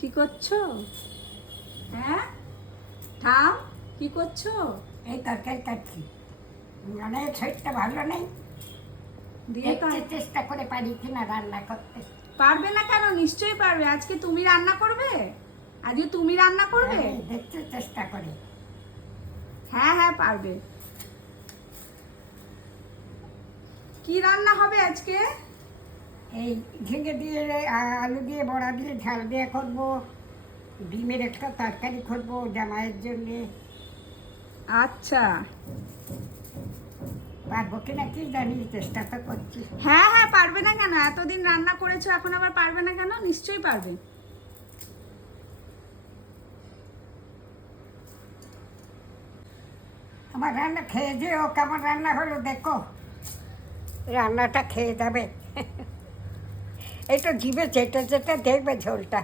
কি করছো? হ্যাঁ ঠাম, কি করছো? এই তরকারি কাটছি। মানে শরীরটা ভালো নেই, দিয়ে তো দেখতে চেষ্টা করে পারি কিনা রান্না করতে। পারবে না কেন? নিশ্চয়ই পারবে। আজকে তুমি রান্না করবে? আজকে তুমি রান্না করবে? আমি দেখতে চেষ্টা করি। হ্যাঁ হ্যাঁ পারবে। কি রান্না হবে আজকে? এই ঝিঙে দিয়ে আলু দিয়ে বড়া দিয়ে ঝাল দিয়ে করবো, ডিমের একটা তরকারি করবো জামাইয়ের জন্যে। আচ্ছা, পারবো কিনা কি জানি, চেষ্টা তো করছি। হ্যাঁ হ্যাঁ পারবে না কেন? এতদিন রান্না করেছো, এখন আবার পারবে না কেন? নিশ্চয়ই পারবে। আমার রান্না খেয়ে যে ও কেমন রান্না হলো দেখো, রান্নাটা খেয়ে যাবে। এই তো জিভে চেটে চেটে দেখবে ঝোলটা।